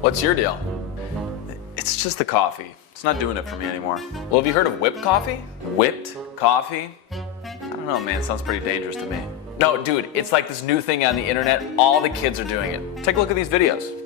What's your deal? It's just the coffee. It's not doing it for me anymore. Well, have you heard of whipped coffee? Whipped coffee? I don't know, man. It sounds pretty dangerous to me. No, dude, it's like this new thing on the internet. All the kids are doing it. Take a look at these videos.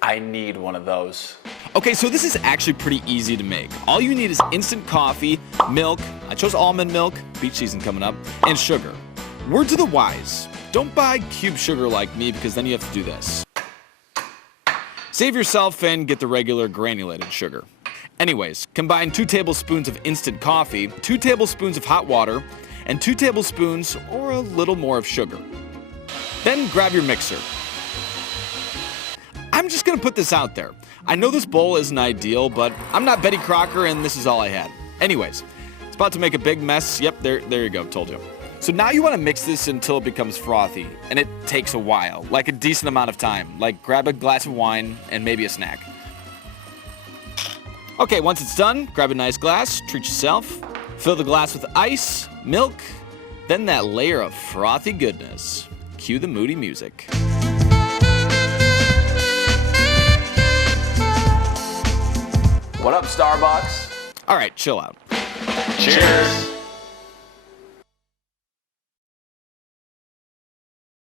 I need one of those. Okay, so this is actually pretty easy to make. All you need is instant coffee, milk, I chose almond milk, beach season coming up, and sugar. Word to the wise, don't buy cube sugar like me because then you have to do this. Save yourself and get the regular granulated sugar. Anyways, combine 2 tablespoons of instant coffee, 2 tablespoons of hot water, and 2 tablespoons or a little more of sugar. Then grab your mixer. I'm just gonna put this out there. I know this bowl isn't ideal, but I'm not Betty Crocker and this is all I had. Anyways, it's about to make a big mess. Yep, there you go, told you. So now you wanna mix this until it becomes frothy, and it takes a while, like a decent amount of time. Like grab a glass of wine and maybe a snack. Okay, once it's done, grab a nice glass, treat yourself. Fill the glass with ice, milk, then that layer of frothy goodness. Cue the moody music. What up, Starbucks? All right, chill out. Cheers.